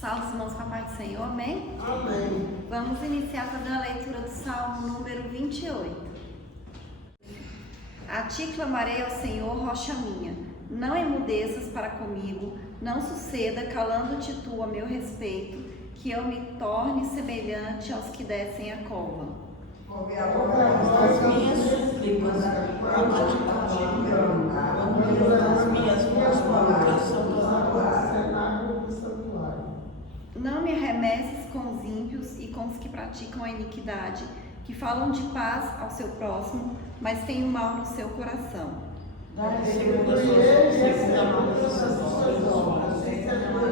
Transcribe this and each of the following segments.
Salve os irmãos com a paz do Senhor, amém? Amém. Vamos iniciar fazendo a leitura do Salmo número 28. A ti clamarei ao Senhor, rocha minha. Não emudeças para comigo, não suceda calando-te tu a meu respeito, que eu me torne semelhante aos que descem a cova. Ouve a voz das minhas súplicas, quando te contigo, as minhas mãos colocas sobre o cenáculo do santuário. Não me arremesses com os ímpios e com os que praticam a iniquidade, que falam de paz ao seu próximo, mas têm o mal no seu coração. Dá-lhes segundo as suas maldições,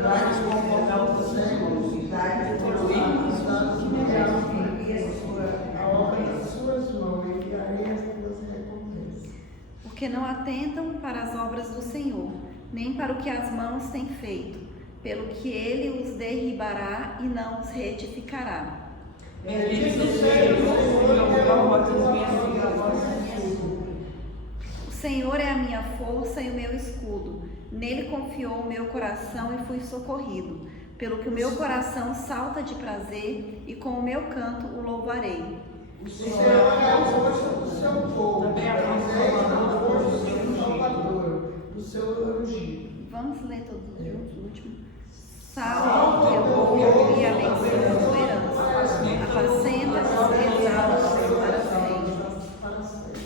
dá-lhes convocar os cegos, dá-lhes coroinhos, a obra das suas mãos, enviarei as tuas recompensas. Porque não atentam para as obras do Senhor, nem para o que as mãos têm feito, pelo que ele os derribará e não os retificará. Bendito seja o Senhor, que alvoca as minhas filhas. O Senhor é a minha força e o meu escudo. Nele confiou o meu coração e fui socorrido. Pelo que o meu coração salta de prazer e com o meu canto o louvarei. O Senhor é a força do seu povo, também a força do seu Salvador, do seu ungido. Vamos ler todos juntos, o último. Salve que eu vou e abençoo a tua herança. Apacenta as exaltas para sempre.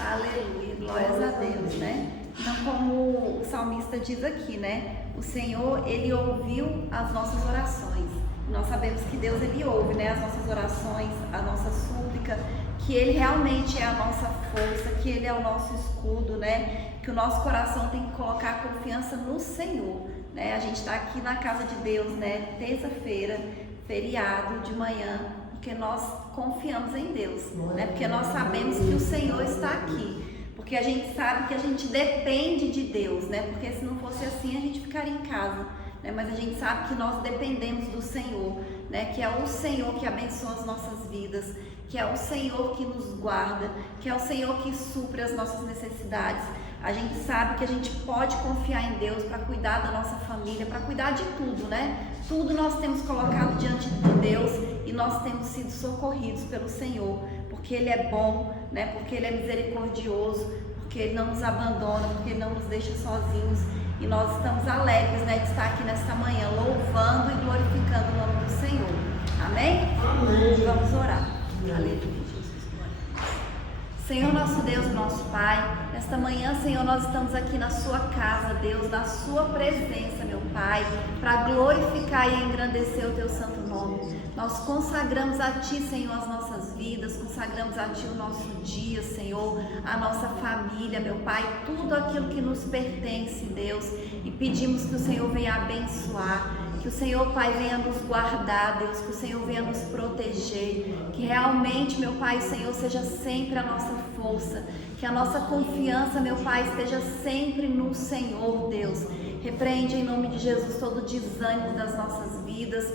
Aleluia, glórias a Deus, né? Então, como o salmista diz aqui, né? O Senhor, Ele ouviu as nossas orações. Nós sabemos que Deus, Ele ouve, né? As nossas orações, a nossa súplica, que Ele realmente é a nossa força, que Ele é o nosso escudo, né? Que o nosso coração tem que colocar a confiança no Senhor, né? A gente está aqui na casa de Deus, né? Terça-feira, feriado de manhã, porque nós confiamos em Deus, né? Porque nós sabemos que o Senhor está aqui. Porque a gente sabe que a gente depende de Deus, né? Porque se não fosse assim, a gente ficaria em casa, né? Mas a gente sabe que nós dependemos do Senhor, né? Que é o Senhor que abençoa as nossas vidas, que é o Senhor que nos guarda, que é o Senhor que supre as nossas necessidades. A gente sabe que a gente pode confiar em Deus para cuidar da nossa família, para cuidar de tudo, né? Tudo nós temos colocado diante de Deus e nós temos sido socorridos pelo Senhor, porque Ele é bom, né? Porque Ele é misericordioso, porque Ele não nos abandona, porque Ele não nos deixa sozinhos. E nós estamos alegres, né, de estar aqui nesta manhã, louvando e glorificando o nome do Senhor. Amém? Amém. Vamos orar. Aleluia. Senhor nosso Deus, nosso Pai, nesta manhã, Senhor, nós estamos aqui na sua casa, Deus, na sua presença, meu Pai, para glorificar e engrandecer o teu santo nome. Nós consagramos a Ti, Senhor, as nossas vidas, consagramos a Ti o nosso dia, Senhor, a nossa família, meu Pai, tudo aquilo que nos pertence, Deus, e pedimos que o Senhor venha abençoar. Que o Senhor, Pai, venha nos guardar, Deus, que o Senhor venha nos proteger, que realmente, meu Pai, o Senhor seja sempre a nossa força, que a nossa confiança, meu Pai, esteja sempre no Senhor, Deus. Repreende em nome de Jesus todo o desânimo das nossas vidas,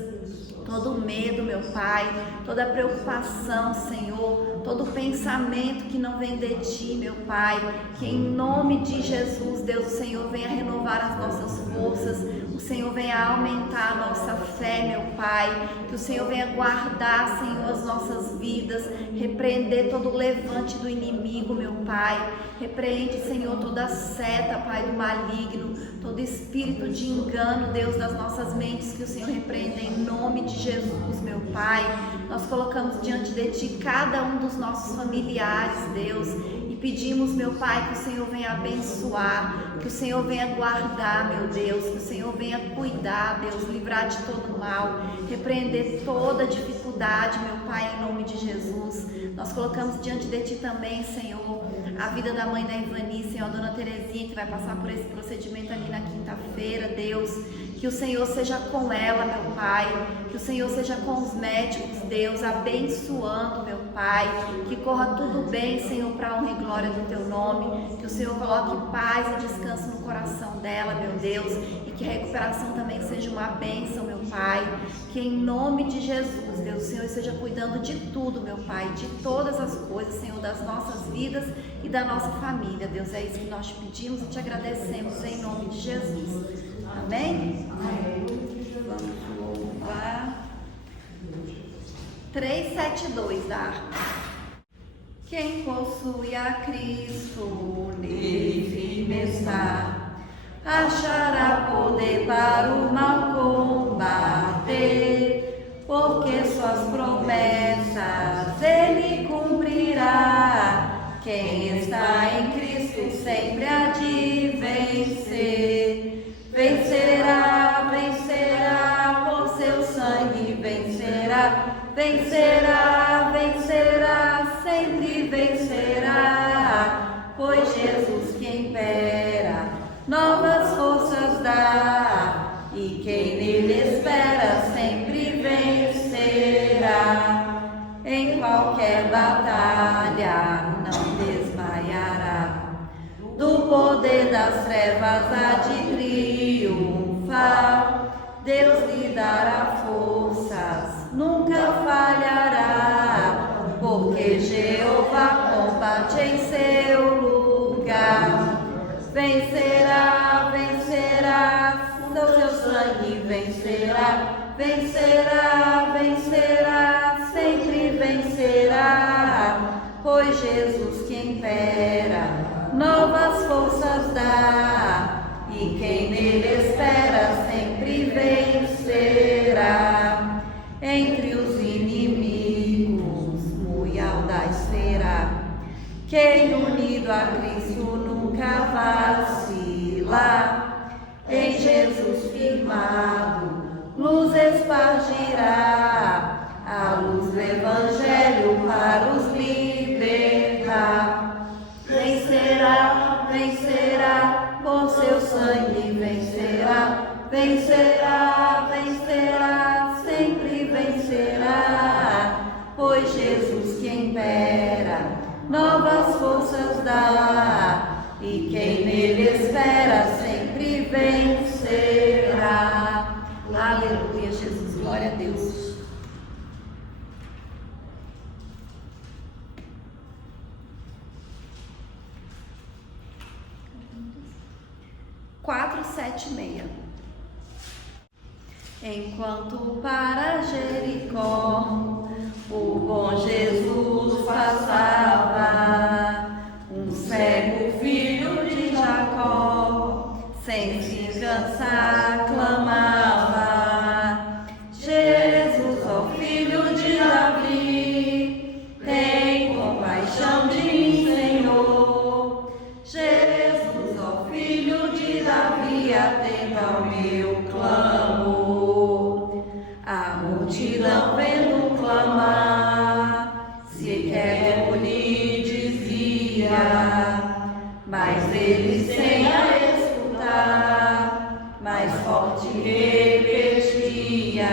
todo o medo, meu Pai, toda a preocupação, Senhor, todo o pensamento que não vem de Ti, meu Pai, que em nome de Jesus, Deus, o Senhor venha renovar as nossas forças, o Senhor venha aumentar a nossa fé, meu Pai, que o Senhor venha guardar, Senhor, as nossas vidas, repreender todo o levante do inimigo, meu Pai, repreende, Senhor, toda seta, Pai, do maligno, todo espírito de engano, Deus, das nossas mentes, que o Senhor repreenda em nome de Jesus, meu Pai. Nós colocamos diante de Ti cada um dos nossos familiares, Deus, e pedimos, meu Pai, que o Senhor venha abençoar, que o Senhor venha guardar, meu Deus, que o Senhor venha cuidar, Deus, livrar de todo mal, repreender toda dificuldade, meu Pai, em nome de Jesus. Nós colocamos diante de Ti também, Senhor, a vida da mãe da Ivani, Senhor, a dona Terezinha, que vai passar por esse procedimento ali na quinta-feira, Deus, que o Senhor seja com ela, meu Pai, que o Senhor seja com os médicos, Deus, abençoando, meu Pai, que corra tudo bem, Senhor, para a honra e glória do Teu nome, que o Senhor coloque paz e descanso no coração dela, meu Deus, e que a recuperação também seja uma bênção, meu Pai, que em nome de Jesus, Deus, o Senhor esteja cuidando de tudo, meu Pai, de todas as coisas, Senhor, das nossas vidas e da nossa família, Deus, é isso que nós te pedimos e te agradecemos em nome de Jesus. Amém? Amém. Vamos 7:2 da harpa. Quem possui a Cristo, nele firme está, achará poder para o mal combater, porque suas promessas ele cumprirá. Quem está em Cristo sempre há de vencer. Vencerá, vencerá, por seu sangue vencerá. Vencerá, vencerá, sempre vencerá, pois Jesus que impera, novas forças dá, e quem nele espera sempre vencerá. Em qualquer batalha não desmaiará, do poder das trevas há de triunfar. Deus lhe dará forças, nunca falhará, porque Jeová combate em seu lugar. Vencerá, vencerá, seu sangue vencerá, vencerá, vencerá, sempre vencerá, pois Jesus que impera, novas forças dá, e quem nele espera sempre vencerá. Entre os inimigos, muito audaz será, quem unido a Cristo nunca vacila. Em Jesus firmado, luz espargirá, a luz do Evangelho para os libertar. Vencerá, vencerá, por seu sangue vencerá. Vencerá, vencerá, sempre vencerá, pois Jesus que impera, novas forças dá, e quem nele espera sempre vencerá. Aleluia, Jesus, glória a Deus. Quatro, 7, 6. Enquanto para Jericó o bom Jesus passava, um cego filho de Jacó, sem se cansar, clamava: Jesus, ó filho de Davi, tem compaixão de mim, Senhor. Jesus, ó filho de Davi, atenta ao meu clamor. A multidão vendo clamar, sequer lhe dizia, mas ele sem a escutar, mais forte repetia: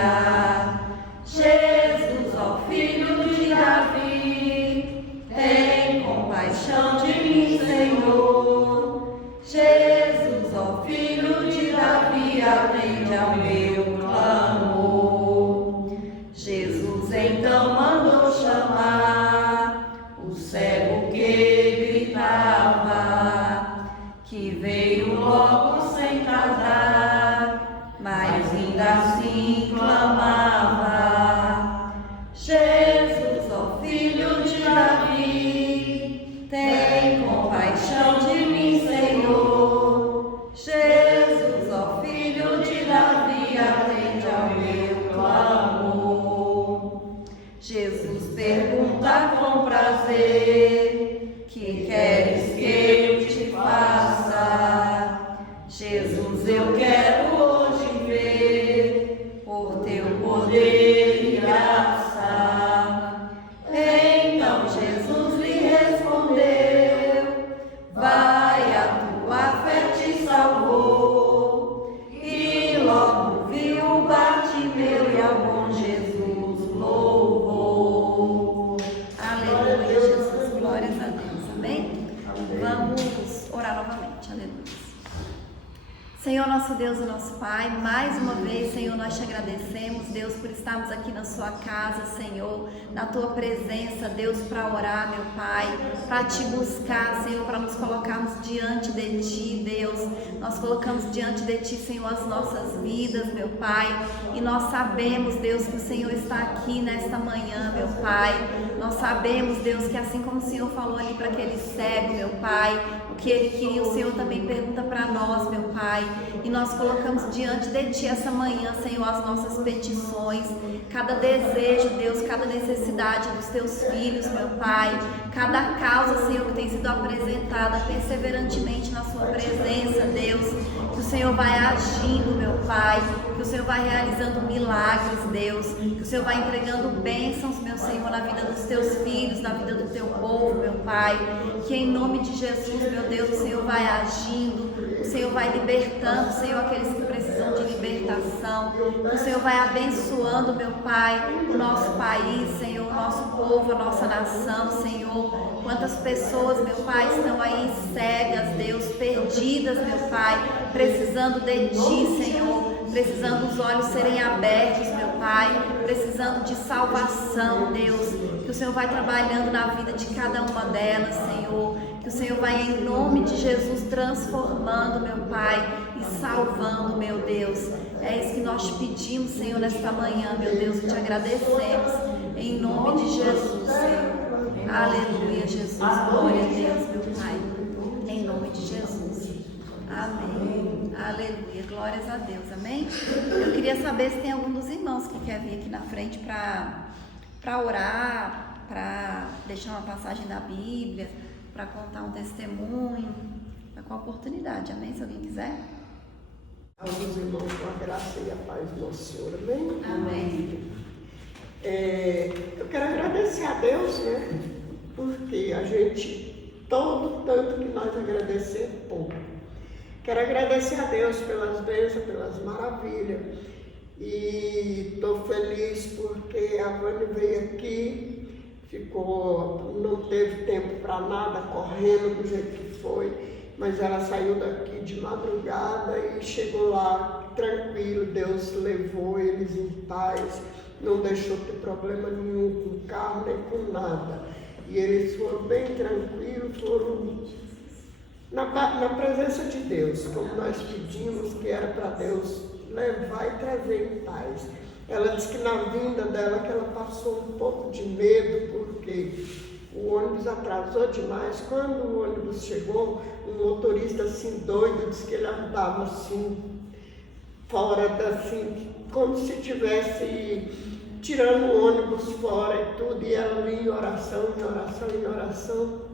Jesus, ó filho de Davi, tem compaixão de mim, Senhor. Jesus, ó filho de Davi, atende ao meu clamor. Jesus então mandou chamar o cego que gritava, que veio logo sem tardar, mas ainda assim clamava: Jesus, ó filho de Davi, tem compaixão de mim, Senhor. Jesus, ó filho de Davi, atende ao meu clamor. Jesus pergunta com prazer: que queres que eu te faça? Jesus, eu quero hoje ver por teu poder e graça. Então Jesus lhe respondeu: vai, a tua fé te salvou. E logo viu Bartimeu e ao bom Jesus louvou. Aleluia, Jesus, glórias a Deus, amém? Vamos orar novamente, aleluia. Senhor, nós nosso Deus e nosso Pai, mais uma vez, Senhor, nós te agradecemos, Deus, por estarmos aqui na sua casa, Senhor, na tua presença, Deus, para orar, meu Pai, para te buscar, Senhor, para nos colocarmos diante de ti, Deus. Nós colocamos diante de ti, Senhor, as nossas vidas, meu Pai, e nós sabemos, Deus, que o Senhor está aqui nesta manhã, meu Pai. Nós sabemos, Deus, que assim como o Senhor falou ali para aquele cego, meu Pai, o que ele queria, o Senhor também pergunta para nós, meu Pai. E nós colocamos diante de ti essa manhã, Senhor, as nossas petições, cada desejo, Deus, cada necessidade dos teus filhos, meu Pai, cada causa, Senhor, que tem sido apresentada perseverantemente na sua presença, Deus, que o Senhor vai agindo, meu Pai, que o Senhor vai realizando milagres, Deus, que o Senhor vai entregando bênçãos, meu Senhor, na vida dos teus filhos, na vida do teu povo, meu Pai, que em nome de Jesus, meu Deus, o Senhor vai agindo, o Senhor vai libertando, Senhor, aqueles que precisam de libertação, o Senhor vai abençoando, meu Pai, o nosso país, Senhor, o nosso povo, a nossa nação, Senhor. Quantas pessoas, meu Pai, estão aí cegas, Deus, perdidas, meu Pai, precisando de ti, Senhor, precisando os olhos serem abertos, meu Pai, precisando de salvação, Deus, que o Senhor vai trabalhando na vida de cada uma delas, Senhor, que o Senhor vai em nome de Jesus transformando, meu Pai, e salvando, meu Deus. É isso que nós te pedimos, Senhor, nesta manhã, meu Deus, e te agradecemos, em nome de Jesus, Senhor. Aleluia, Jesus, glória a Deus, meu Pai, em nome de Jesus. Amém. Aleluia. Glórias a Deus. Amém? Eu queria saber se tem algum dos irmãos que quer vir aqui na frente para orar, para deixar uma passagem da Bíblia, para contar um testemunho, para qual oportunidade. Amém? Se alguém quiser. Alguns irmãos com a graça e a paz do Nosso Senhor. Amém? Amém. Eu quero agradecer a Deus, né? Porque a gente, todo tanto que nós agradecer é pouco. Quero agradecer a Deus pelas bênçãos, pelas maravilhas. E estou feliz porque a Vânia veio aqui, não teve tempo para nada, correndo do jeito que foi, mas ela saiu daqui de madrugada e chegou lá tranquilo. Deus levou eles em paz, não deixou ter problema nenhum com o carro nem com nada. E eles foram bem tranquilos, foram na presença de Deus, como nós pedimos, que era para Deus levar e trazer em paz. Ela disse que na vinda dela que ela passou um pouco de medo, porque o ônibus atrasou demais. Quando o ônibus chegou, um motorista assim doido, disse que ele andava assim, fora assim, como se tivesse tirando o ônibus fora e tudo, e ela ali em oração, em oração, em oração.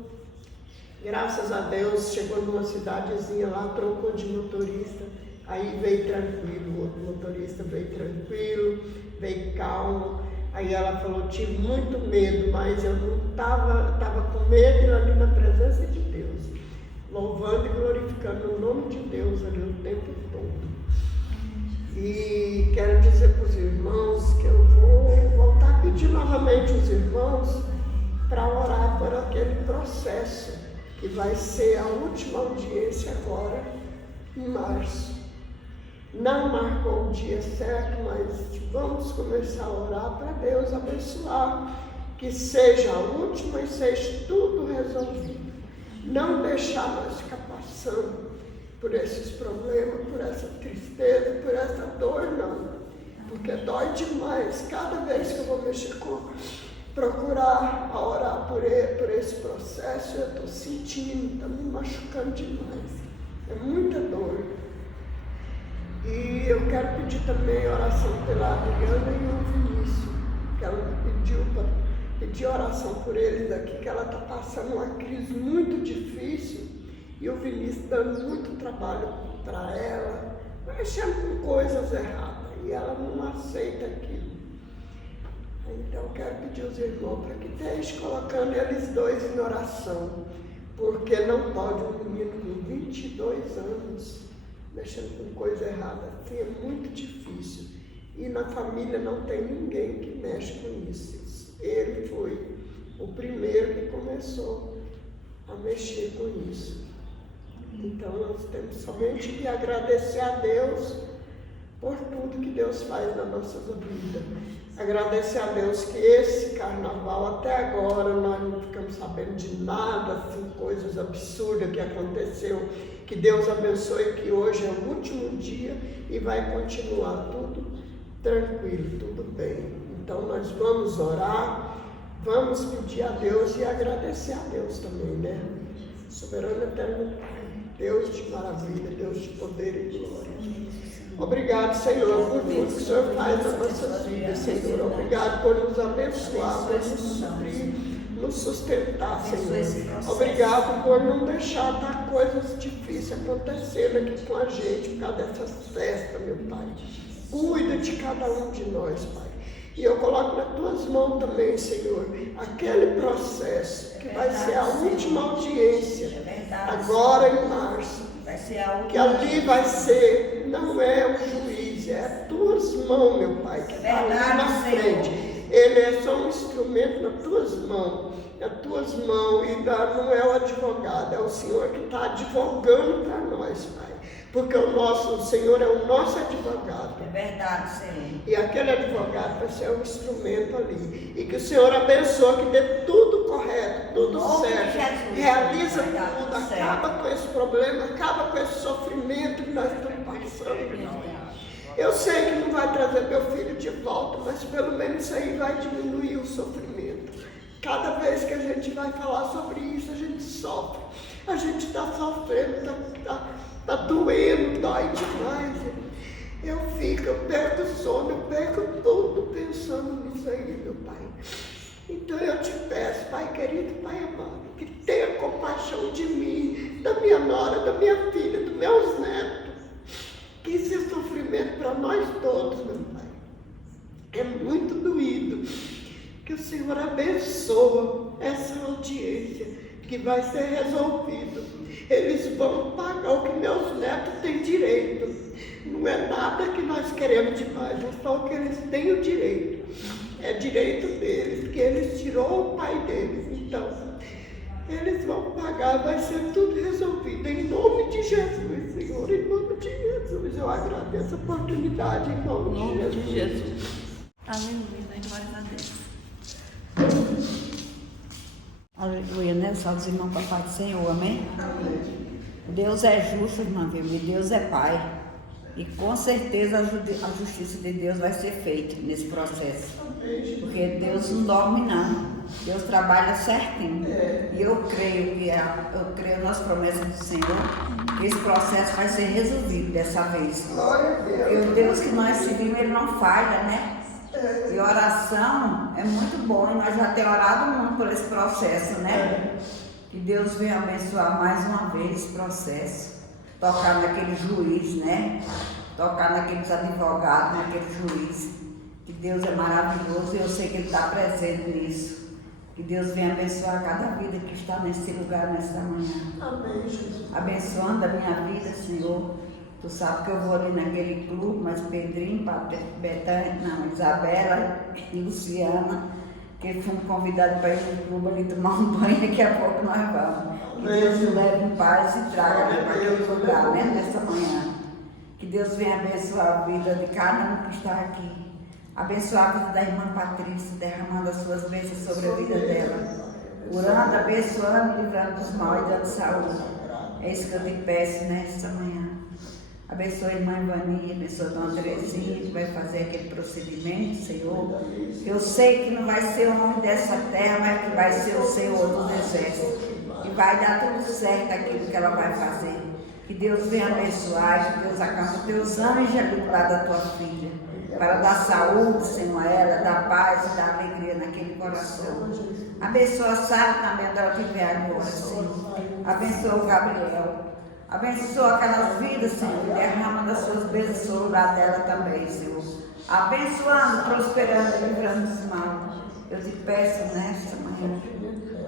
Graças a Deus, chegou numa cidadezinha lá, trocou de motorista, aí veio tranquilo, o outro motorista veio tranquilo, veio calmo. Aí ela falou, tive muito medo, mas eu não estava com medo ali na presença de Deus, louvando e glorificando o nome de Deus ali o tempo todo. E quero dizer para os irmãos que eu vou voltar a pedir novamente os irmãos para orar por aquele processo, que vai ser a última audiência agora, em março. Não marcou o dia certo, mas vamos começar a orar para Deus abençoar, que seja a última e seja tudo resolvido. Não deixar nós ficar passando por esses problemas, por essa tristeza, por essa dor, não. Porque dói demais. Cada vez que eu vou mexer procurar orar por esse processo, eu estou sentindo, está me machucando demais. É muita dor. E eu quero pedir também oração pela Adriana e o Vinícius, que ela me pediu para pedir oração por eles aqui, que ela está passando uma crise muito difícil, e o Vinícius dando muito trabalho para ela, mexendo com coisas erradas, e ela não aceita aquilo. Então, quero pedir aos irmãos para que esteja colocando eles dois em oração, porque não pode um menino com 22 anos mexendo com coisa errada, assim é muito difícil. E na família não tem ninguém que mexe com isso. Ele foi o primeiro que começou a mexer com isso. Então nós temos somente que agradecer a Deus por tudo que Deus faz na nossa vida. Agradecer a Deus que esse carnaval, até agora, nós não ficamos sabendo de nada, assim, coisas absurdas que aconteceu. Que Deus abençoe, que hoje é o último dia e vai continuar tudo tranquilo, tudo bem. Então nós vamos orar, vamos pedir a Deus e agradecer a Deus também, né? Soberano eterno Pai, Deus de maravilha, Deus de poder e glória. Obrigado, Senhor, por tudo que o Senhor faz nas nossas vidas, Senhor. Obrigado por nos abençoar, por nos suprir, nos sustentar, Senhor. Obrigado por não deixar coisas difíceis acontecendo aqui com a gente por causa dessas festas, meu Pai. Cuida de cada um de nós, Pai. E eu coloco nas tuas mãos também, Senhor, aquele processo que vai ser a última audiência, agora em março. Que ali vai ser, não é o juiz, é as tuas mãos, meu Pai, que está ali na frente. Ele é só um instrumento nas tuas mãos, e não é o advogado, é o Senhor que está advogando para nós, Pai. Porque o Senhor é o nosso advogado. É verdade, Senhor. E aquele advogado vai ser um instrumento ali. E que o Senhor abençoe, que dê tudo correto, tudo certo. Jesus, realiza tudo, acaba com esse problema, acaba com esse sofrimento que nós estamos passando. Eu sei que não vai trazer meu filho de volta, mas pelo menos isso aí vai diminuir o sofrimento. Cada vez que a gente vai falar sobre isso, a gente sofre. A gente está sofrendo, está doendo, dói demais. Eu perco o sono, eu perco tudo pensando nisso aí, meu Pai. Então eu te peço, Pai querido, Pai amado, que tenha compaixão de mim, da minha nora, da minha filha, dos meus netos. Que isso é sofrimento para nós todos, meu Pai. É muito doído. Que o Senhor abençoe essa audiência, que vai ser resolvido. Eles vão pagar o que meus netos têm direito. Não é nada que nós queremos demais, é só o que eles têm o direito. É direito deles, que eles tirou o pai deles. Então, eles vão pagar, vai ser tudo resolvido. Em nome de Jesus, Senhor, em nome de Jesus. Eu agradeço a oportunidade, em nome de Jesus. Aleluia, glória a Deus. Aleluia, né? Salve os irmãos, papai do Senhor, amém? Deus é justo, irmã Vilma, e Deus é Pai. E com certeza a justiça de Deus vai ser feita nesse processo. Porque Deus não dorme, não. Deus trabalha certinho. E eu creio nas promessas do Senhor, que esse processo vai ser resolvido dessa vez. Porque o Deus que nós seguimos, Ele não falha, né? E oração é muito bom, e nós já temos orado muito por esse processo, né? Que Deus venha abençoar mais uma vez esse processo, tocar naquele juiz, né? Tocar naqueles advogados, naquele juiz. Que Deus é maravilhoso e eu sei que Ele está presente nisso. Que Deus venha abençoar cada vida que está nesse lugar nesta manhã. Amém, Jesus. Abençoando a minha vida, Senhor. Tu sabe que eu vou ali naquele clube, mas Pedrinho, Betânia, Isabela e Luciana, que fomos convidados para ir no clube ali tomar um banho, daqui a pouco nós vamos. Que Deus nos leve em paz e traga aqui para aquele lugar, né, nesta manhã. Que Deus venha abençoar a vida de cada um que está aqui. Abençoar a vida da irmã Patrícia, derramando as suas bênçãos sobre a vida dela. Orando, abençoando, livrando dos mal e dando saúde. É isso que eu te peço nesta manhã. Abençoa a irmã Ivania, abençoa a dona Terezinha, que vai fazer aquele procedimento, Senhor. Eu sei que não vai ser o homem dessa terra, mas que vai ser o Senhor dos exércitos. E vai dar tudo certo aquilo que ela vai fazer. Que Deus venha abençoar, que Deus acalme os teus anjos ali do lado da tua filha. Para dar saúde, Senhor, a ela, dar paz e dar alegria naquele coração. Abençoa a Sara também, onde ela estiver agora, Senhor. Abençoa o Gabriel. Abençoa aquelas vidas, Senhor, e derrama das suas bênçãos sobre o lado dela também, Senhor. Abençoando, prosperando, livrando dos mal. Eu te peço nesta manhã.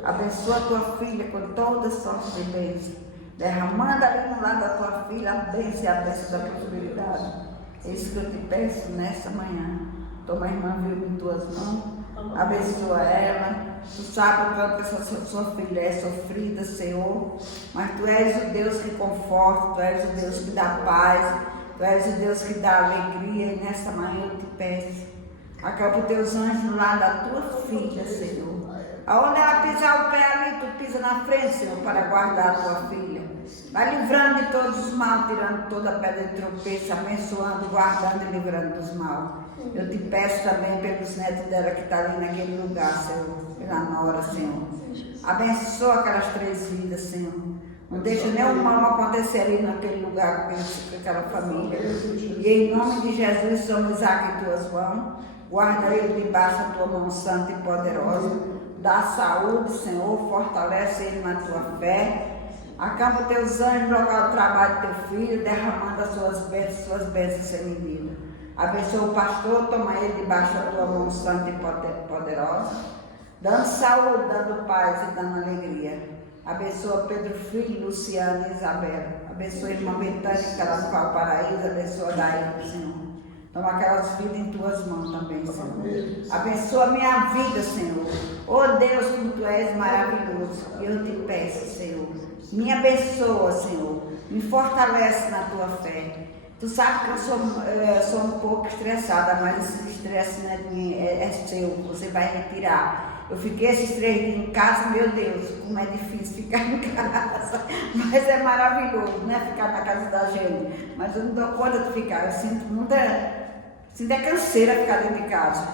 Abençoa a tua filha com toda sorte de bênção. Derramando ali no lado da tua filha a bênção e a bênção da prosperidade. É isso que eu te peço nesta manhã. Toma a irmã Vilma em tuas mãos. Abençoa ela. Tu sabes o quanto essa sua filha é sofrida, Senhor, mas Tu és o Deus que conforta, Tu és o Deus que dá paz, Tu és o Deus que dá alegria, e nesta manhã eu te peço, acaba os Teus anjos lá da Tua filha, Senhor. Aonde ela pisar o pé ali, Tu pisa na frente, Senhor, para guardar a Tua filha. Vai livrando de todos os mal, tirando toda a pedra de tropeço, abençoando, guardando e livrando dos mal. Eu te peço também pelos netos dela que estão ali naquele lugar, Senhor, pela nora, Senhor. Abençoa aquelas 3 vidas, Senhor. Não deixa nenhum mal acontecer ali naquele lugar com aquela família. E em nome de Jesus, somos Isaac em Tuas mãos. Guarda ele debaixo da Tua mão santa e poderosa. Dá saúde, Senhor, fortalece ele na Tua fé. Acaba os Teus anjos no local do trabalho do Teu filho, derramando as suas bênçãos sem medida. Abençoa o pastor, toma ele debaixo da Tua mão santa e poderosa, dando saúde, dando paz e dando alegria. Abençoa Pedro Filho, Luciano e Isabela. Abençoa a irmã Betânia, que está lá no Paraíso. Abençoa a Daí, Senhor. Toma aquelas vidas em Tuas mãos também, Senhor. Abençoa a minha vida, Senhor. Oh Deus, como Tu és maravilhoso. E eu te peço, Senhor, me abençoa, Senhor. Me fortalece na Tua fé. Tu sabes que eu sou um pouco estressada, mas esse estresse não é seu, você vai retirar. Eu fiquei esses 3 dias em casa, meu Deus, como é difícil ficar em casa. Mas é maravilhoso, né? Ficar na casa da gente. Mas eu não dou conta de ficar, eu sinto canseira ficar dentro de casa.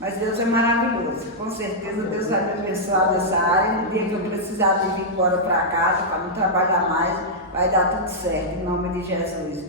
Mas Deus é maravilhoso. Com certeza Deus vai me abençoar nessa área. No dia que eu precisar de vir embora para casa, para não trabalhar mais, vai dar tudo certo, em nome de Jesus.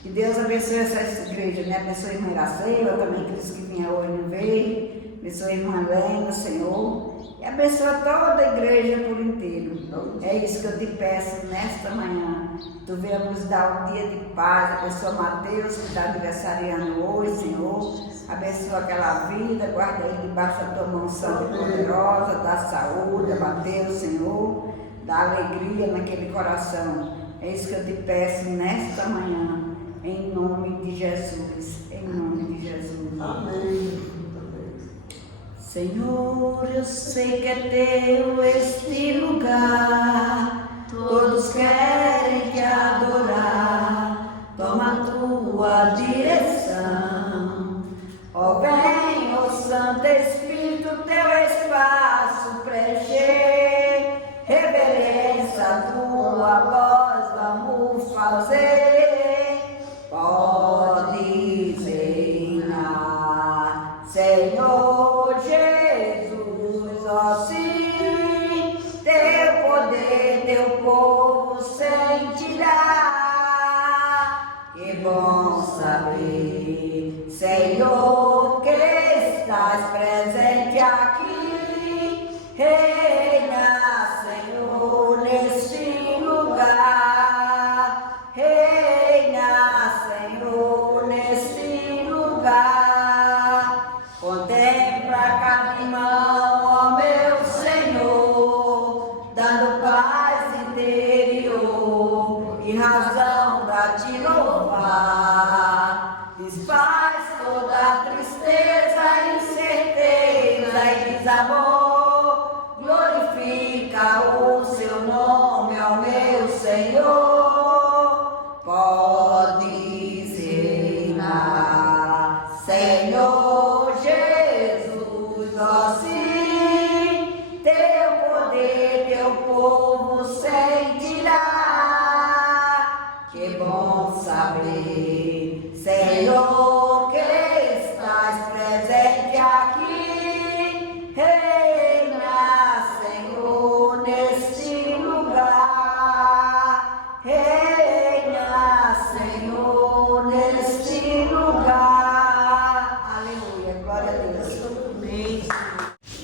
Que Deus abençoe essa igreja, né? Abençoe a irmã Iracema, também aqueles que vinham hoje não veio. Abençoe a irmã Lena, Senhor. E abençoa toda a igreja por inteiro. É isso que eu te peço nesta manhã. Tu venha nos dar um dia de paz. Abençoa Mateus, que está aniversariando hoje, Senhor. Abençoa aquela vida, guarda ele debaixo da Tua mão santa e poderosa. Dá saúde, Mateus, Senhor. Dá alegria naquele coração. É isso que eu te peço nesta manhã. Em nome de Jesus, em nome de Jesus. Amém. Senhor, eu sei que é Teu este lugar, todos querem Te adorar, toma a Tua direção. Ó vem, ó Santo Espírito, Teu espaço preencher, reverência a Tua voz vamos fazer. Podes reinar, Senhor Jesus, ó sim, Teu poder, Teu povo sentirá. Que bom saber, Senhor, que estás presente aqui, reina, Senhor, neste lugar, reina, Senhor, neste lugar. Contempla cada irmão, ó meu Senhor, dando paz interior e razão pra Te louvar. Desfaz toda a tristeza, incerteza e desamor. Glorifica o Seu nome, ó meu Senhor. Podes reinar, Senhor Jesus, ó sim, Teu poder, Teu povo sentirá. Que bom saber, Senhor, que estás presente aqui, reina, Senhor, neste lugar, reina, Senhor, neste lugar. Aleluia, glória a Deus. Amém.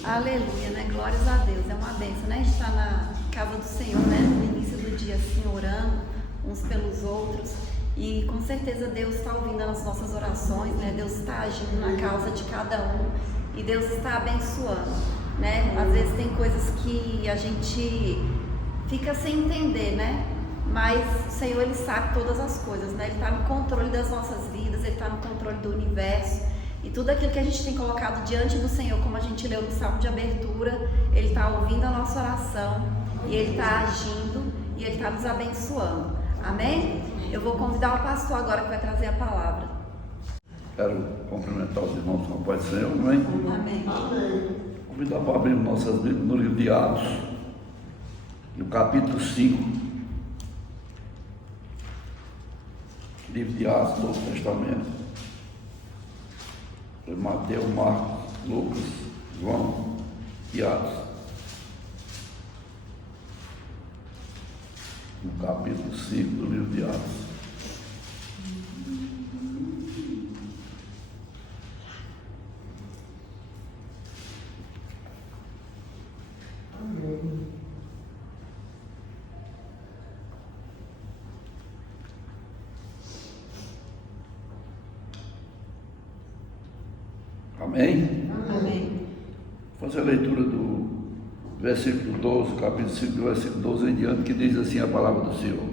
Aleluia, né? Glórias a Deus. É uma bênção, né? A gente está na casa do Senhor, né? No início do dia, assim, orando uns pelos outros. E com certeza Deus está ouvindo as nossas orações, né? Deus está agindo na causa de cada um. E Deus está abençoando, né? Às vezes tem coisas que a gente fica sem entender, né? Mas o Senhor, Ele sabe todas as coisas, né? Ele está no controle das nossas vidas, Ele está no controle do universo. E tudo aquilo que a gente tem colocado diante do Senhor, como a gente leu no salmo de abertura, Ele está ouvindo a nossa oração, e Ele está agindo, e Ele está nos abençoando. Amém? Eu vou convidar o pastor agora que vai trazer a palavra. Quero cumprimentar os irmãos com a paz do Senhor, amém? Amém. Amém. Convidar para abrir nossas Bíblias no livro de Atos, no capítulo 5. Livro de Atos, Novo Testamento. Mateus, Marcos, Lucas, João e Atos. No capítulo 5 do livro de Atos. Amém? Amém. Vou fazer a leitura do versículo 12, capítulo 5, do versículo 12 em diante, que diz assim a palavra do Senhor.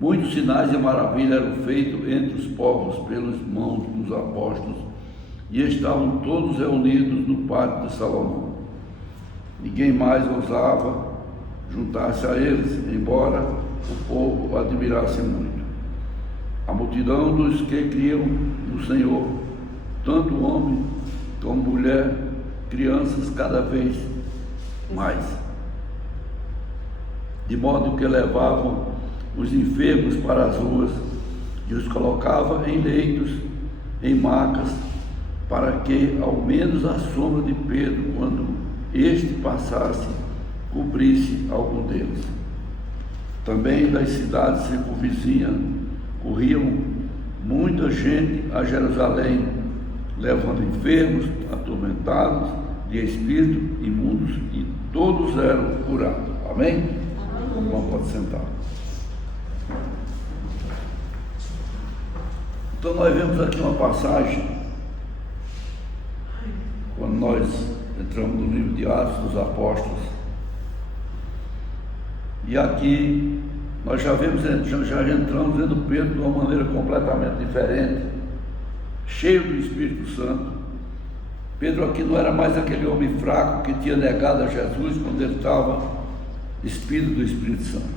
Muitos sinais e maravilhas eram feitos entre os povos pelas mãos dos apóstolos, e estavam todos reunidos no pátio de Salomão. Ninguém mais ousava juntar-se a eles, embora o povo admirasse muito. A multidão dos que criam no Senhor, tanto homem como mulher, crianças, cada vez mais. De modo que levavam os enfermos para as ruas e os colocavam em leitos, em macas, para que ao menos a sombra de Pedro, quando este passasse, cobrisse algum deles. Também das cidades circunvizinhas corriam muita gente a Jerusalém, levando enfermos, atormentados de espírito imundos, e todos eram curados. Amém? Irmão, pode sentar. Então nós vemos aqui uma passagem, quando nós entramos no livro de Atos dos Apóstolos, e aqui nós já entramos vendo Pedro de uma maneira completamente diferente, cheio do Espírito Santo. Pedro aqui não era mais aquele homem fraco que tinha negado a Jesus quando ele estava despido do Espírito Santo.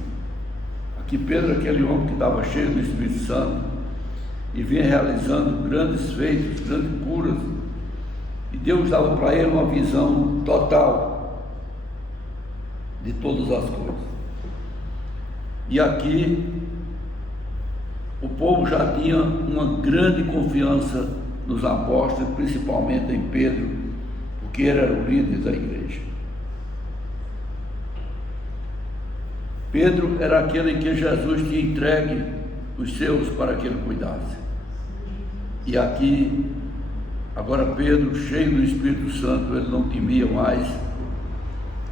Aqui Pedro é aquele homem que estava cheio do Espírito Santo e vinha realizando grandes feitos, grandes curas, e Deus dava para ele uma visão total de todas as coisas. E aqui o povo já tinha uma grande confiança nos apóstolos, principalmente em Pedro, porque ele era o líder da igreja. Pedro era aquele em que Jesus tinha entregue os seus para que ele cuidasse. E aqui, agora Pedro, cheio do Espírito Santo, ele não temia mais,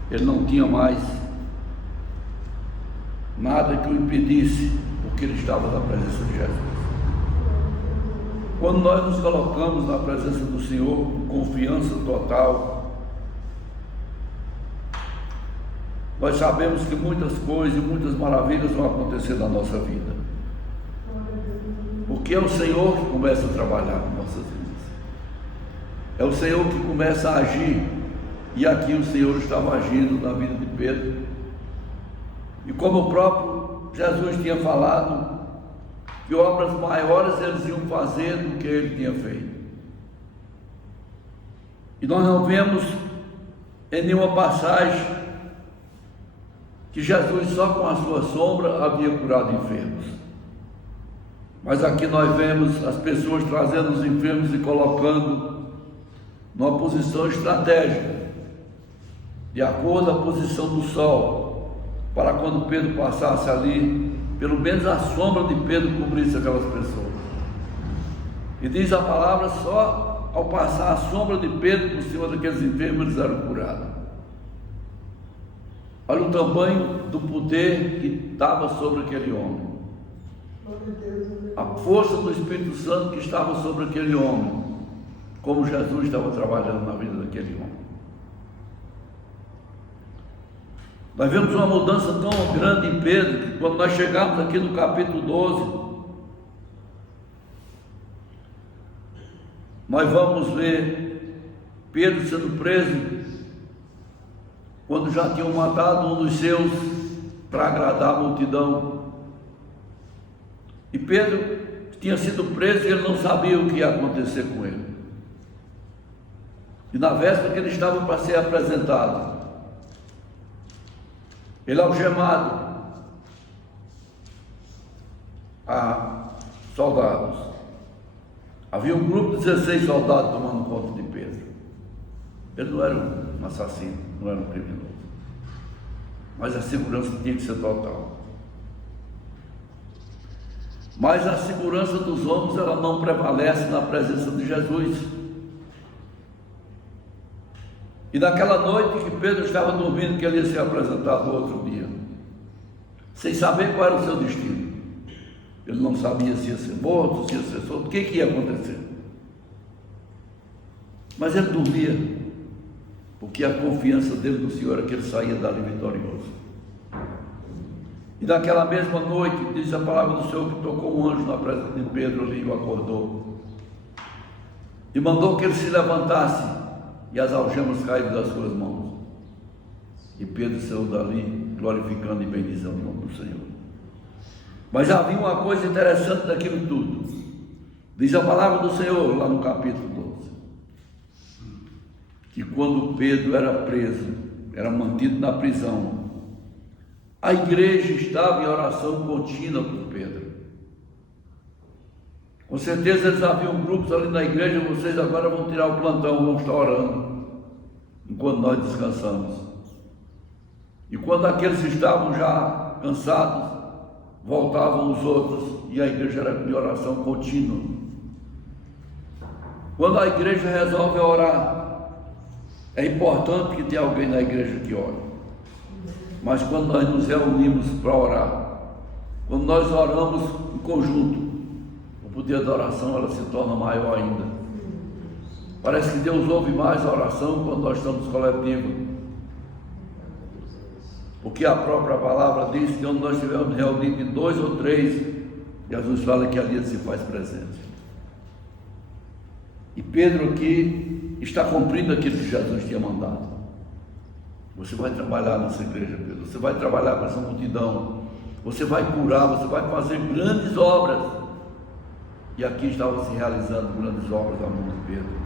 ele não tinha mais nada que o impedisse, porque ele estava na presença de Jesus. Quando nós nos colocamos na presença do Senhor com confiança total, nós sabemos que muitas coisas e muitas maravilhas vão acontecer na nossa vida, porque é o Senhor que começa a trabalhar nas nossas vidas, é o Senhor que começa a agir, e aqui o Senhor estava agindo na vida de Pedro, e como o próprio Jesus tinha falado, que obras maiores eles iam fazer do que ele tinha feito. E nós não vemos em nenhuma passagem que Jesus só com a sua sombra havia curado enfermos. Mas aqui nós vemos as pessoas trazendo os enfermos e colocando numa posição estratégica, de acordo com a posição do sol, para quando Pedro passasse ali, pelo menos a sombra de Pedro cobrisse aquelas pessoas. E diz a palavra, só ao passar a sombra de Pedro por cima daqueles enfermos, eles eram curados. Olha o tamanho do poder que estava sobre aquele homem, a força do Espírito Santo que estava sobre aquele homem, como Jesus estava trabalhando na vida daquele homem. Nós vemos uma mudança tão grande em Pedro, que quando nós chegamos aqui no capítulo 12, nós vamos ver Pedro sendo preso, quando já tinham matado um dos seus para agradar a multidão. E Pedro tinha sido preso e ele não sabia o que ia acontecer com ele. E na véspera que ele estava para ser apresentado, ele algemado a soldados. Havia um grupo de 16 soldados tomando conta de Pedro. Ele não era um assassino, não era um criminoso, mas a segurança tinha que ser total. Mas a segurança dos homens, ela não prevalece na presença de Jesus. E naquela noite que Pedro estava dormindo, que ele ia ser apresentado no outro dia, sem saber qual era o seu destino. Ele não sabia se ia ser morto, se ia ser solto, o que ia acontecer. Mas ele dormia, porque a confiança dele no Senhor era que ele saía dali vitorioso. E naquela mesma noite, diz a palavra do Senhor que tocou um anjo na presença de Pedro ali e o acordou. E mandou que ele se levantasse, e as algemas caíram das suas mãos. E Pedro saiu dali, glorificando e bendizendo o nome do Senhor. Mas havia uma coisa interessante daquilo tudo. Diz a palavra do Senhor, lá no capítulo 12, que quando Pedro era preso, era mantido na prisão, a igreja estava em oração contínua por Pedro. Com certeza eles haviam grupos ali na igreja, vocês agora vão tirar o plantão, vão estar orando, enquanto nós descansamos. E quando aqueles estavam já cansados, voltavam os outros, e a igreja era de oração contínua. Quando a igreja resolve orar, é importante que tenha alguém na igreja que ore. Mas quando nós nos reunimos para orar, quando nós oramos em conjunto, o poder da oração ela se torna maior ainda. Parece que Deus ouve mais a oração quando nós estamos coletivos, porque a própria palavra diz que onde nós estivermos reunidos em 2 ou 3, Jesus fala que ali ele se faz presente. E Pedro aqui está cumprindo aquilo que Jesus tinha mandado. Você vai trabalhar nessa igreja, Pedro, você vai trabalhar com essa multidão, você vai curar, você vai fazer grandes obras. E aqui estava se realizando grandes obras a mão de Pedro.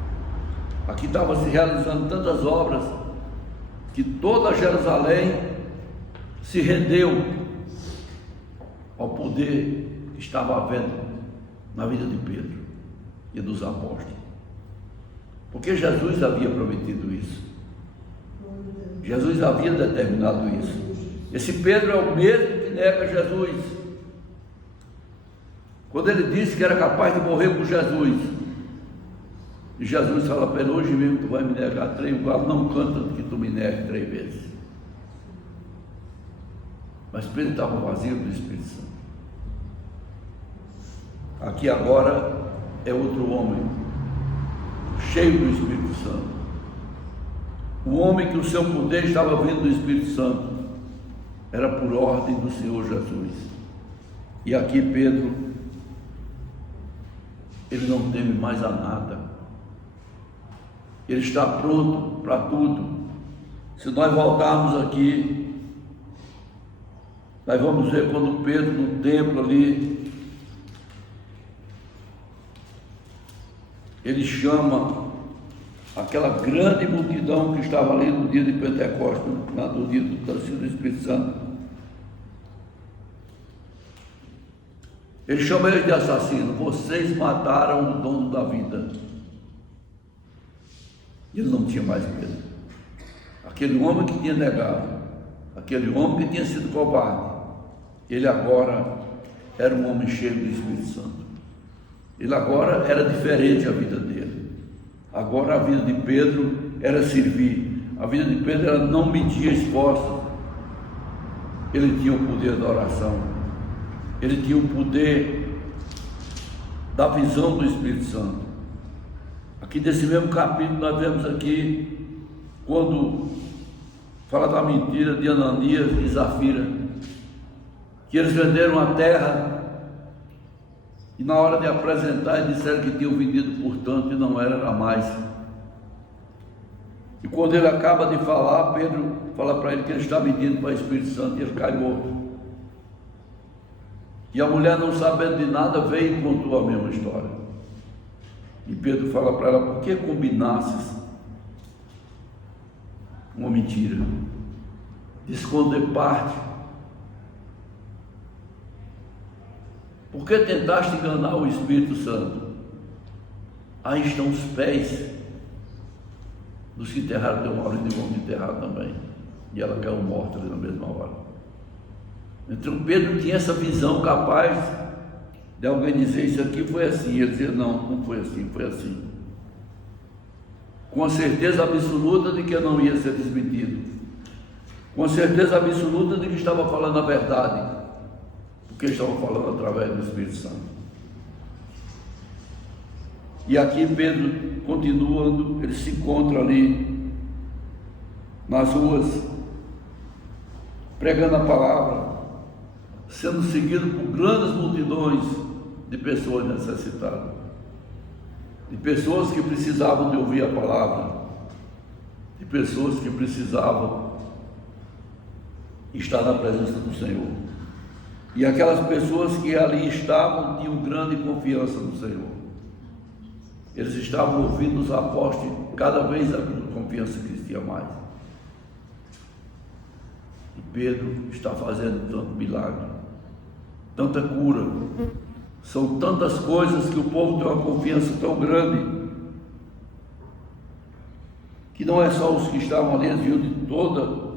Aqui estava se realizando tantas obras que toda Jerusalém se rendeu ao poder que estava havendo na vida de Pedro e dos apóstolos, porque Jesus havia prometido isso, Jesus havia determinado isso. Esse Pedro é o mesmo que nega Jesus. Quando ele disse que era capaz de morrer por Jesus, e Jesus fala para ele: hoje mesmo tu vai me negar 3, o galo não canta que tu me negue 3 vezes. Mas Pedro estava vazio do Espírito Santo. Aqui agora é outro homem, cheio do Espírito Santo. Um homem que o seu poder estava vindo do Espírito Santo, era por ordem do Senhor Jesus. E aqui Pedro, ele não teme mais a nada, ele está pronto para tudo. Se nós voltarmos aqui, nós vamos ver quando Pedro no templo ali, ele chama aquela grande multidão que estava ali no dia de Pentecostes, no dia do Espírito Santo. Ele chama eles de assassino. Vocês mataram o dono da vida. Ele não tinha mais medo. Aquele homem que tinha negado, aquele homem que tinha sido covarde, ele agora era um homem cheio do Espírito Santo. Ele agora era diferente a vida dele. Agora a vida de Pedro era servir. A vida de Pedro era não medir esforço. Ele tinha o poder da oração. Ele tinha o poder da visão do Espírito Santo. Aqui nesse mesmo capítulo nós vemos aqui, quando fala da mentira de Ananias e Zafira, que eles venderam a terra E na hora de apresentar, eles disseram que tinham vendido por tanto e não era mais. E quando ele acaba de falar, Pedro fala para ele que ele está mentindo para o Espírito Santo e ele cai morto. E a mulher, não sabendo de nada, veio e contou a mesma história. E Pedro fala para ela: por que combinasses uma mentira, de esconder parte? Por que tentaste enganar o Espírito Santo? Aí estão os pés dos que enterraram teu marido e vão te enterrar também. E ela caiu morta ali na mesma hora. Então Pedro tinha essa visão capaz de alguém dizer: isso aqui foi assim. Ele dizia: não, não foi assim, foi assim. Com a certeza absoluta de que não ia ser desmentido. Com a certeza absoluta de que estava falando a verdade. Porque estava falando através do Espírito Santo. E aqui Pedro, continuando, ele se encontra ali nas ruas, pregando a palavra, sendo seguido por grandes multidões de pessoas necessitadas, de pessoas que precisavam de ouvir a palavra, de pessoas que precisavam estar na presença do Senhor. E aquelas pessoas que ali estavam tinham grande confiança no Senhor. Eles estavam ouvindo os apóstolos, cada vez a confiança crescia mais. E Pedro está fazendo tanto milagre, tanta cura. São tantas coisas que o povo tem uma confiança tão grande, que não é só os que estavam ali, eles vinham de todas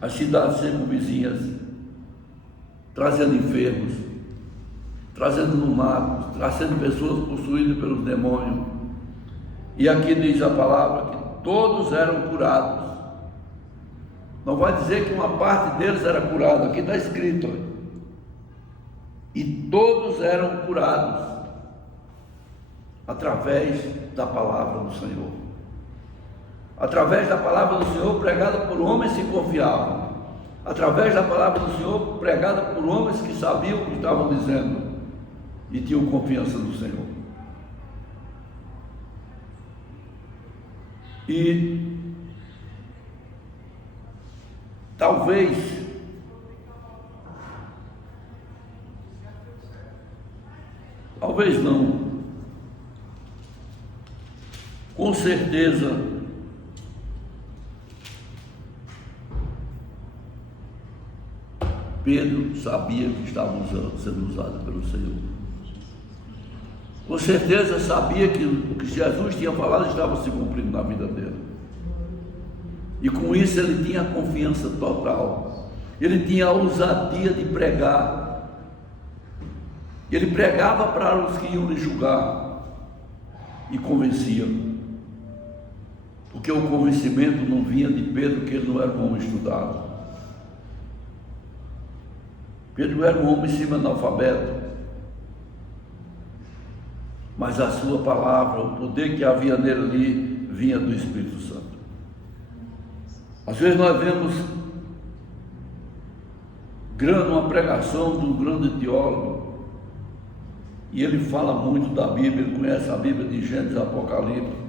as cidades circunvizinhas, trazendo enfermos, trazendo lunáticos, trazendo pessoas possuídas pelos demônios. E aqui diz a palavra que todos eram curados. Não vai dizer que uma parte deles era curada, aqui está escrito: e todos eram curados através da palavra do Senhor, através da palavra do Senhor pregada por homens que confiavam, através da palavra do Senhor pregada por homens que sabiam o que estavam dizendo e tinham confiança no Senhor. E talvez não, com certeza Pedro sabia que estava sendo usado pelo Senhor. Com certeza sabia que o que Jesus tinha falado estava se cumprindo na vida dele. E com isso ele tinha confiança total. Ele tinha a ousadia de pregar. Ele pregava para os que iam lhe julgar e convencia. Porque o convencimento não vinha de Pedro, que ele não era um homem estudado. Pedro era um homem semi-analfabeto, mas a sua palavra, o poder que havia nele ali, vinha do Espírito Santo. Às vezes nós vemos uma pregação de um grande teólogo, e ele fala muito da Bíblia, ele conhece a Bíblia de Gênesis e Apocalipse,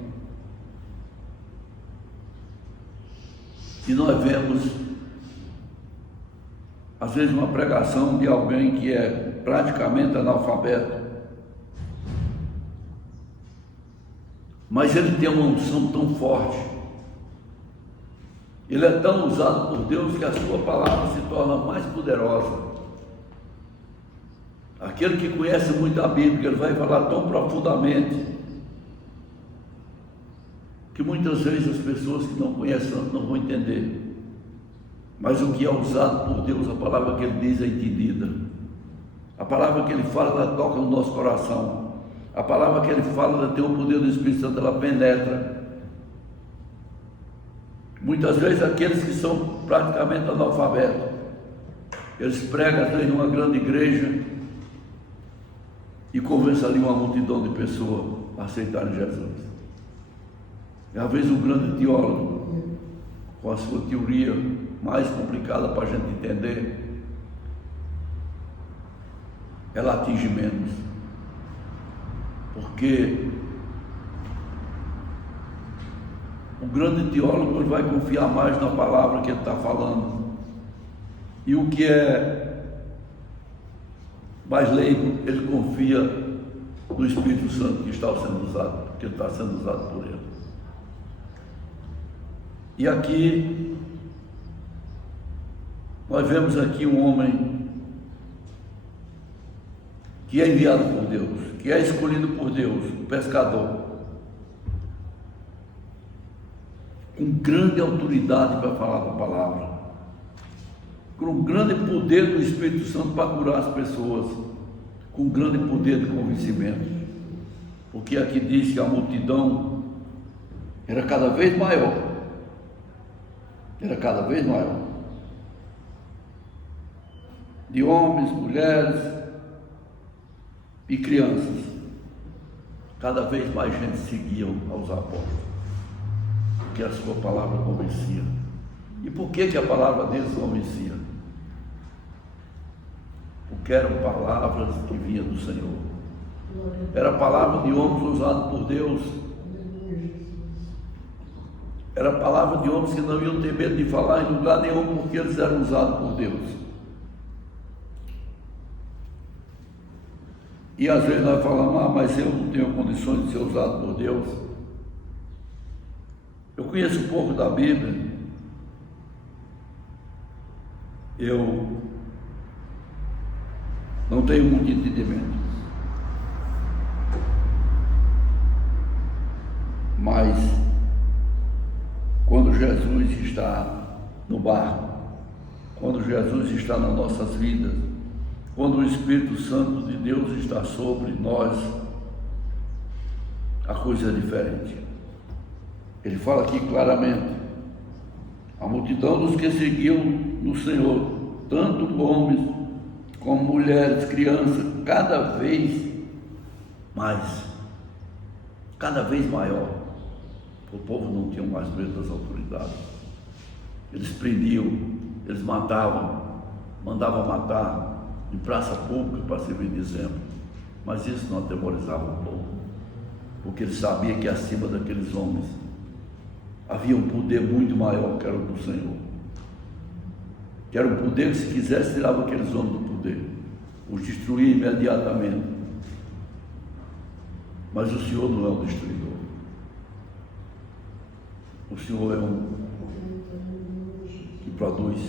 e nós vemos às vezes uma pregação de alguém que é praticamente analfabeto, mas ele tem uma unção tão forte, ele é tão usado por Deus que a sua palavra se torna mais poderosa. Aquele que conhece muito a Bíblia, ele vai falar tão profundamente que muitas vezes as pessoas que não conhecem não vão entender. Mas o que é usado por Deus, a palavra que ele diz é entendida. A palavra que ele fala, ela toca no nosso coração. A palavra que ele fala, ela tem o poder do Espírito Santo, ela penetra. Muitas vezes aqueles que são praticamente analfabetos, eles pregam às vezes numa grande igreja e convencem ali uma multidão de pessoas a aceitarem Jesus. E às vezes um grande teólogo, com a sua teoria mais complicada para a gente entender, ela atinge menos. Porque o grande teólogo vai confiar mais na palavra que ele está falando. E o que é mais leigo, ele confia no Espírito Santo que está sendo usado, que está sendo usado por ele. E aqui, nós vemos aqui um homem que é enviado por Deus, que é escolhido por Deus, um pescador, com grande autoridade para falar da palavra, com grande poder do Espírito Santo para curar as pessoas, com grande poder de convencimento, porque aqui diz que a multidão era cada vez maior, de homens, mulheres e crianças. Cada vez mais gente seguiam aos apóstolos, porque a sua palavra convencia. E por que a palavra deles convencia? Porque eram palavras que vinham do Senhor. Era a palavra de homens usados por Deus. Era a palavra de homens que não iam ter medo de falar em lugar nenhum, porque eles eram usados por Deus. E às vezes nós falamos, mas eu não tenho condições de ser usado por Deus. Eu conheço um pouco da Bíblia. Eu não tenho muito entendimento. Mas quando Jesus está no barco, quando Jesus está nas nossas vidas, quando o Espírito Santo de Deus está sobre nós, a coisa é diferente. Ele fala aqui claramente: a multidão dos que seguiam no Senhor, tanto homens como mulheres, crianças, cada vez mais, cada vez maior. O povo não tinha mais medo das autoridades. Eles prendiam, eles matavam, mandavam matar em praça pública para servir de exemplo. Mas isso não atemorizava o povo, porque eles sabiam que acima daqueles homens havia um poder muito maior, que era o do Senhor, que era um poder que, se quisesse, tirava aqueles homens do poder, os destruía imediatamente. Mas o Senhor não é um destruidor. O Senhor é um que produz,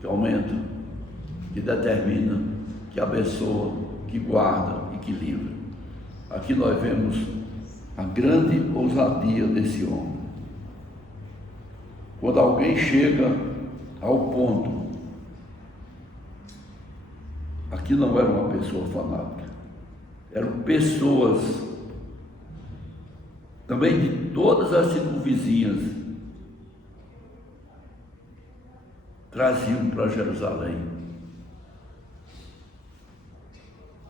que aumenta, que determina, que abençoa, que guarda e que livra. Aqui nós vemos a grande ousadia desse homem. Quando alguém chega ao ponto, aqui não era uma pessoa fanática, eram pessoas também de todas as circunvizinhas, traziam para Jerusalém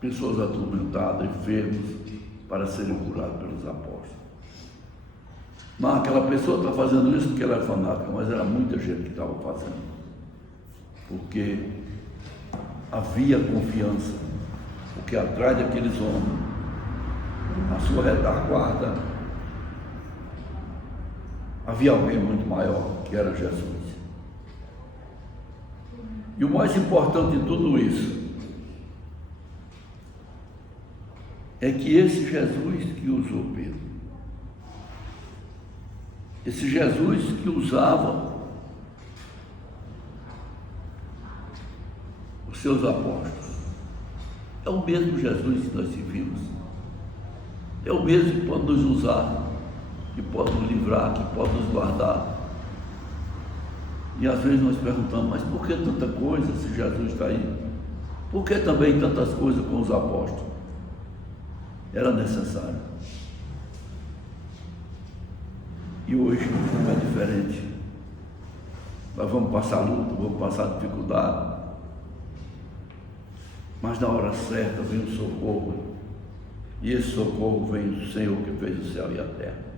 pessoas atormentadas, enfermos, para serem curados pelos apóstolos. Não, aquela pessoa está fazendo isso porque ela é fanática, mas era muita gente que estava fazendo, porque havia confiança, porque atrás daqueles homens, a sua retaguarda, havia alguém muito maior, que era Jesus. E o mais importante de tudo isso é que esse Jesus que usou Pedro, esse Jesus que usava os seus apóstolos, é o mesmo Jesus que nós servimos, é o mesmo que pode nos usar, que pode nos livrar, que pode nos guardar. E às vezes nós perguntamos, mas por que tanta coisa se Jesus está aí? Por que também tantas coisas com os apóstolos? Era necessário. E hoje não é diferente. Nós vamos passar luta, vamos passar dificuldade, mas na hora certa vem o socorro, e esse socorro vem do Senhor que fez o céu e a terra.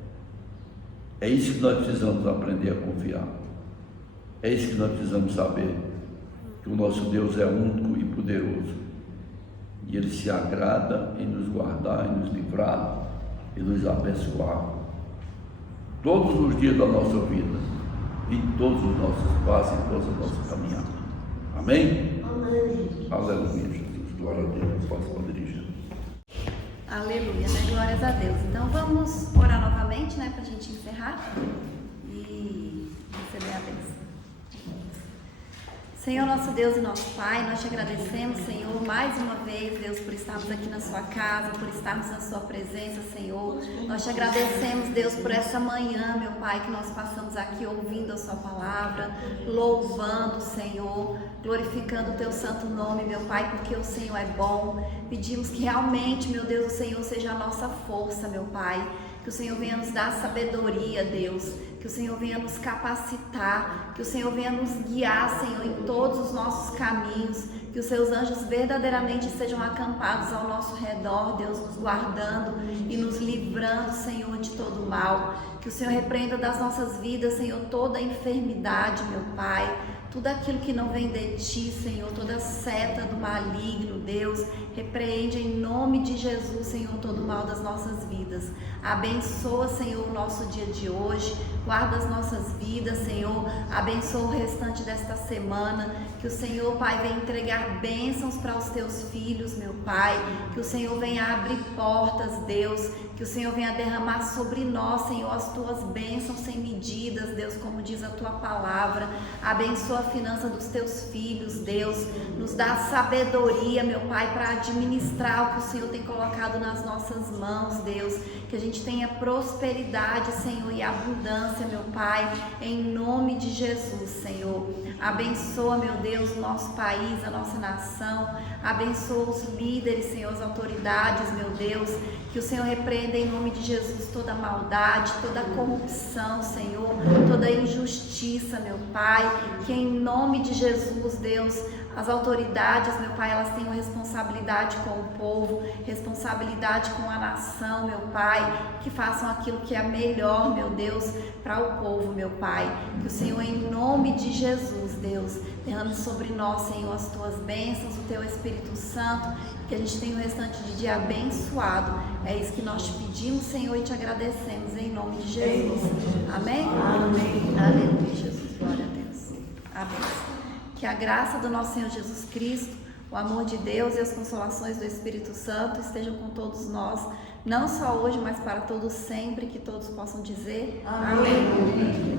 É isso que nós precisamos aprender a confiar. É isso que nós precisamos saber, que o nosso Deus é único e poderoso, e Ele se agrada em nos guardar, em nos livrar e nos abençoar todos os dias da nossa vida, em todos os nossos passos, em todas as nossas caminhadas. Amém? Amém. Aleluia, Jesus. Glória a Deus. Pode dirigir. Aleluia, né? Glórias a Deus. Então vamos orar novamente, né? Para a gente encerrar e receber a bênção. Senhor, nosso Deus e nosso Pai, nós te agradecemos, Senhor, mais uma vez, Deus, por estarmos aqui na sua casa, por estarmos na sua presença, Senhor. Nós te agradecemos, Deus, por essa manhã, meu Pai, que nós passamos aqui ouvindo a sua palavra, louvando, Senhor, glorificando o teu santo nome, meu Pai, porque o Senhor é bom. Pedimos que realmente, meu Deus, o Senhor seja a nossa força, meu Pai. Que o Senhor venha nos dar sabedoria, Deus. Que o Senhor venha nos capacitar. Que o Senhor venha nos guiar, Senhor, em todos os nossos caminhos. Que os seus anjos verdadeiramente sejam acampados ao nosso redor, Deus, nos guardando e nos livrando, Senhor, de todo mal. Que o Senhor repreenda das nossas vidas, Senhor, toda a enfermidade, meu Pai. Tudo aquilo que não vem de Ti, Senhor, toda seta do maligno, Deus, repreende em nome de Jesus, Senhor, todo o mal das nossas vidas. Abençoa, Senhor, o nosso dia de hoje, guarda as nossas vidas, Senhor, abençoa o restante desta semana, que o Senhor, Pai, venha entregar bênçãos para os Teus filhos, meu Pai, que o Senhor venha abrir portas, Deus, que o Senhor venha derramar sobre nós, Senhor, as Tuas bênçãos sem medidas, Deus, como diz a Tua palavra. Abençoa a finança dos Teus filhos, Deus, nos dá sabedoria, meu Pai, para administrar o que o Senhor tem colocado nas nossas mãos, Deus, que a gente tenha prosperidade, Senhor, e abundância, meu Pai, em nome de Jesus, Senhor. Abençoa, meu Deus, o nosso país, a nossa nação, abençoa os líderes, Senhor, as autoridades, meu Deus, que o Senhor repreenda em nome de Jesus toda maldade, toda corrupção, Senhor, toda injustiça, meu Pai, que em nome de Jesus, Deus, as autoridades, meu Pai, elas tenham responsabilidade com o povo, responsabilidade com a nação, meu Pai, que façam aquilo que é melhor, meu Deus, para o povo, meu Pai. Que o Senhor, em nome de Jesus, Deus, derrame sobre nós, Senhor, as Tuas bênçãos, o Teu Espírito Santo, que a gente tenha um restante de dia abençoado. É isso que nós te pedimos, Senhor, e te agradecemos, em nome de Jesus. Amém? Amém. Aleluia, Jesus. Glória a Deus. Amém. Que a graça do nosso Senhor Jesus Cristo, o amor de Deus e as consolações do Espírito Santo estejam com todos nós, não só hoje, mas para todos sempre, que todos possam dizer amém.